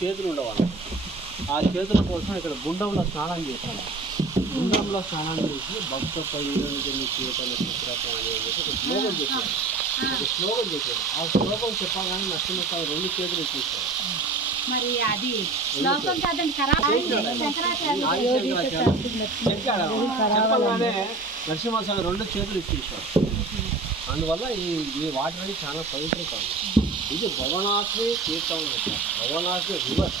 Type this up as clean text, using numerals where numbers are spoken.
చేతులు ఉండవాలి. ఆ చేతుల కోసం ఇక్కడ గుండంలో స్నానం చేశాను. గుండంలో స్నానం చేసి భక్తపై చేతన చిత్రకం అని చెప్పి ఒక శ్లోకం చెప్పాను. ఆ శ్లోకం చెప్పగానే నరసింహస్వామి 2 చేతులు ఇచ్చేసాడు. మరి అది శ్లోకం కాదండి, చెప్పగానే నరసింహస్వామి 2 చేతులు ఇచ్చేసాడు. అందువల్ల ఈ వాటర్ అనేది చాలా పవిత్రత. ఇది భవనాశ్రీ తీర్థం. భవనాశ్రీ రివర్స్.